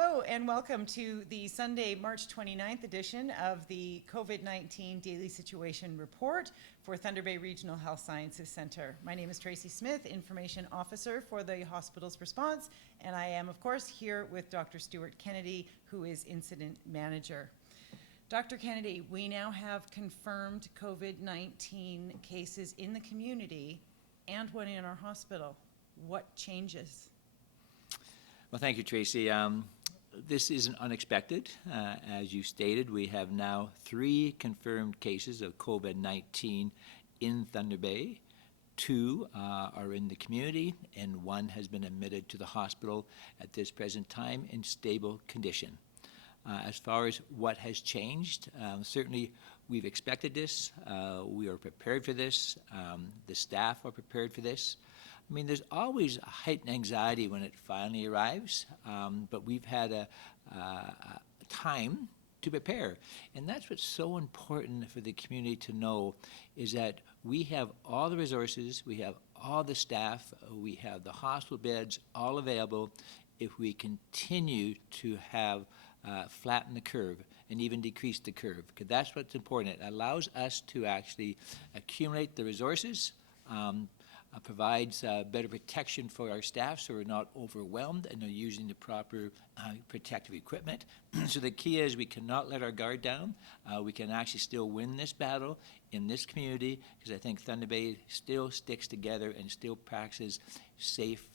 Hello and welcome to the Sunday, March 29th edition of the COVID-19 Daily Situation Report for Thunder Bay Regional Health Sciences Centre. My name is Tracy Smith, Information Officer for the hospital's response, and I am, of course, here with Dr. Stuart Kennedy, who is Incident Manager. Dr. Kennedy, we now have confirmed COVID-19 cases in the community and one in our hospital. What changes? Well, thank you, Tracy. This isn't unexpected. As you stated, we have now 3 confirmed cases of COVID-19 in Thunder Bay. 2 are in the community, and 1 has been admitted to the hospital at this present time in stable condition. As far as what has changed, certainly we've expected this. We are prepared for this. The staff are prepared for this. I mean, there's always a heightened anxiety when it finally arrives, but we've had a time to prepare. And that's what's so important for the community to know, is that we have all the resources, we have all the staff, we have the hospital beds all available if we continue to have flatten the curve and even decrease the curve, because that's what's important. It allows us to actually accumulate the resources, provides better protection for our staff so we're not overwhelmed and they're using the proper protective equipment. So the key is we cannot let our guard down. We can actually still win this battle in this community, because I think Thunder Bay still sticks together and still practices safe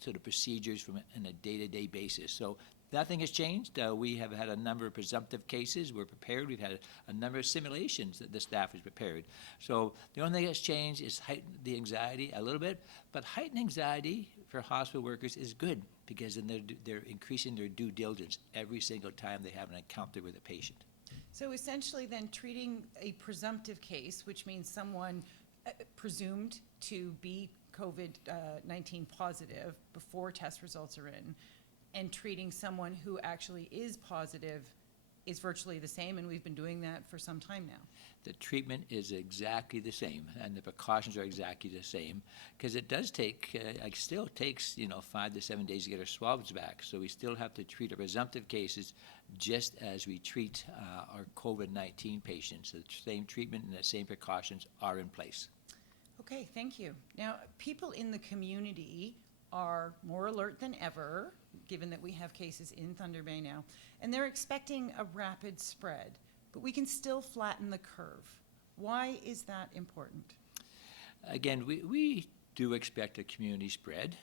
sort of procedures from on a day-to-day basis. So nothing has changed. We have had a number of presumptive cases. We're prepared. We've had a number of simulations that the staff is prepared. So the only thing that's changed is heighten the anxiety a little bit. But heightened anxiety for hospital workers is good, because then they're increasing their due diligence every single time they have an encounter with a patient. So essentially then treating a presumptive case, which means someone presumed to be COVID-19 positive before test results are in, and treating someone who actually is positive is virtually the same, and we've been doing that for some time now. The treatment is exactly the same, and the precautions are exactly the same, because it does take, it still takes, 5 to 7 days to get our swabs back. So we still have to treat our presumptive cases just as we treat our COVID-19 patients. The same treatment and the same precautions are in place. Okay, thank you. Now, people in the community are more alert than ever, given that we have cases in Thunder Bay now, and they're expecting a rapid spread, but we can still flatten the curve. Why is that important? Again, we do expect a community spread,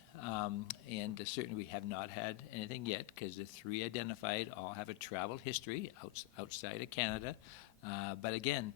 and certainly we have not had anything yet, because the 3 identified all have a travel history outside of Canada. But again,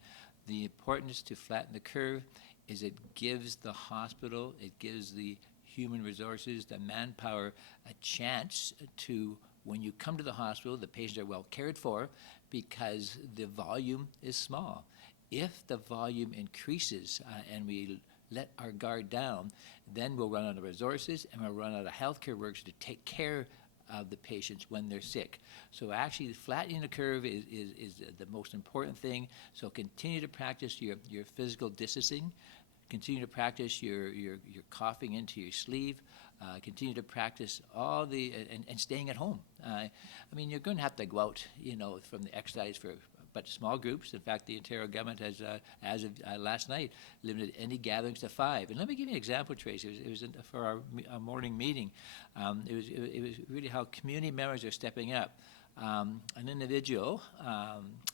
the importance to flatten the curve is it gives the hospital, it gives the human resources, the manpower, a chance to, when you come to the hospital, the patients are well cared for because the volume is small. If the volume increases and we let our guard down, then we'll run out of resources and we'll run out of healthcare workers to take care of the patients when they're sick. So actually flattening the curve is the most important thing. So continue to practice your physical distancing. Continue to practice your coughing into your sleeve. Continue to practice all the, and staying at home. I mean, you're going to have to go out, from the exercise but small groups. In fact, the Ontario government has, as of last night, limited any gatherings to 5. And let me give you an example, Tracy. It was for our morning meeting. It was really how community members are stepping up. An individual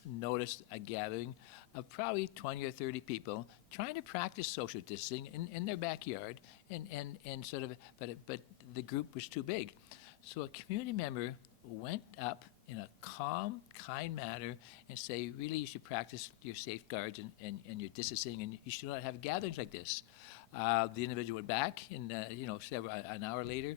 noticed a gathering of probably 20 or 30 people trying to practice social distancing in their backyard, and sort of, but the group was too big. So a community member went up in a calm, kind manner and say, really, you should practice your safeguards and your distancing, and you should not have gatherings like this. The individual went back, and an hour later,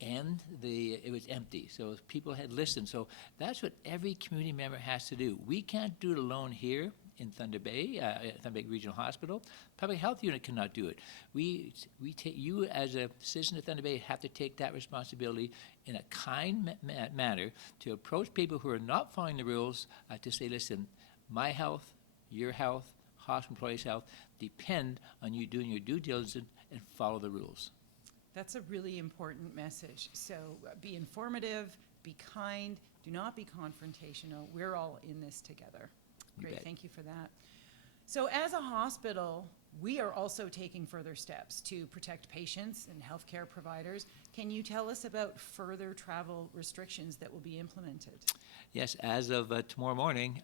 and it was empty. So people had listened. So that's what every community member has to do. We can't do it alone here in Thunder Bay, Thunder Bay Regional Hospital. Public Health Unit cannot do it. You as a citizen of Thunder Bay have to take that responsibility in a kind manner to approach people who are not following the rules, to say, listen, my health, your health, hospital employees' health depend on you doing your due diligence and follow the rules. That's a really important message. So be informative, be kind, do not be confrontational. We're all in this together. You Great, bet. thank you for that. So as a hospital, we are also taking further steps to protect patients and healthcare providers. Can you tell us about further travel restrictions that will be implemented? Yes, as of tomorrow morning,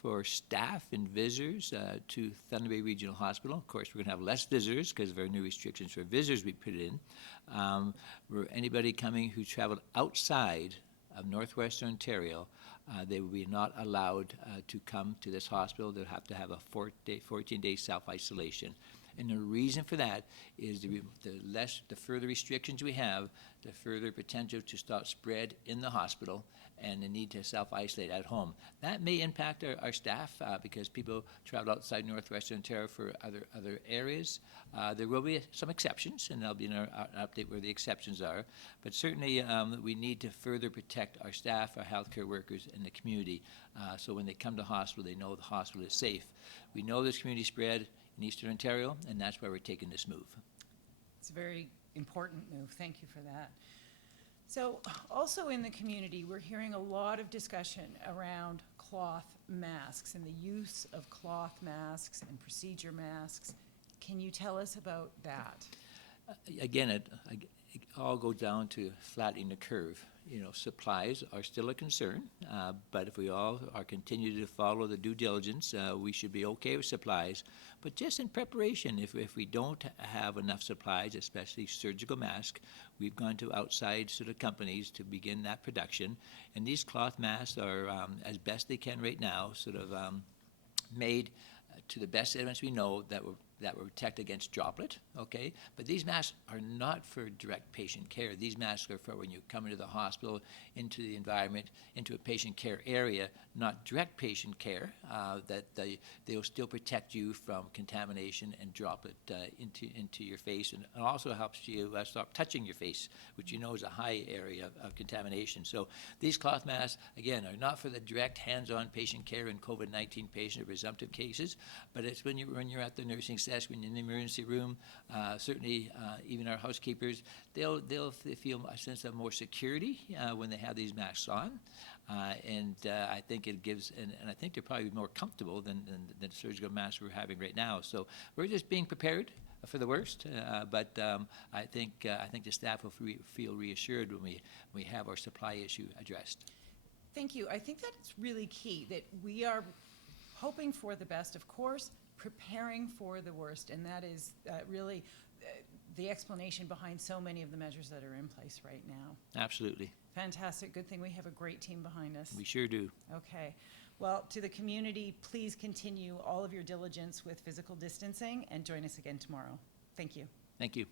for staff and visitors to Thunder Bay Regional Hospital, of course, we're going to have less visitors because of our new restrictions for visitors we put in. For anybody coming who traveled outside of Northwestern Ontario, they will be not allowed to come to this hospital. They'll have to have a 14-day self-isolation. And the reason for that is the further restrictions we have, the further potential to start spread in the hospital and the need to self-isolate at home. That may impact our staff because people travel outside Northwestern Ontario for other areas. There will be some exceptions, and there'll be an update where the exceptions are. But certainly we need to further protect our staff, our healthcare workers, and the community so when they come to hospital, they know the hospital is safe. We know there's community spread in Eastern Ontario, and that's why we're taking this move. It's a very important move. Thank you for that. So also in the community, we're hearing a lot of discussion around cloth masks and the use of cloth masks and procedure masks. Can you tell us about that? Again, it all goes down to flattening the curve. You know, supplies are still a concern, but if we all are continue to follow the due diligence, we should be okay with supplies. But just in preparation, if we don't have enough supplies, especially surgical masks, we've gone to outside sort of companies to begin that production. And these cloth masks are, as best they can right now, sort of made to the best evidence we know that will protect against droplet, okay? But these masks are not for direct patient care. These masks are for when you come into the hospital, into the environment, into a patient care area, not direct patient care, that they'll still protect you from contamination and droplet into your face, and it also helps you stop touching your face, which you know is a high area of contamination. So these cloth masks, again, are not for the direct hands-on patient care in COVID-19 patient or presumptive cases, but it's when you're at the nursing desk, when you're in the emergency room, certainly even our housekeepers, they'll feel a sense of more security when they have these masks on, and I think it gives, and I think they're probably more comfortable than the surgical masks we're having right now. So we're just being prepared for the worst, but I think the staff will feel reassured when we have our supply issue addressed. Thank you. I think that it's really key that we are hoping for the best, of course, preparing for the worst, and that is really the explanation behind so many of the measures that are in place right now. Absolutely. Fantastic. Good thing we have a great team behind us. We sure do. Okay. Well, to the community, please continue all of your diligence with physical distancing and join us again tomorrow. Thank you. Thank you.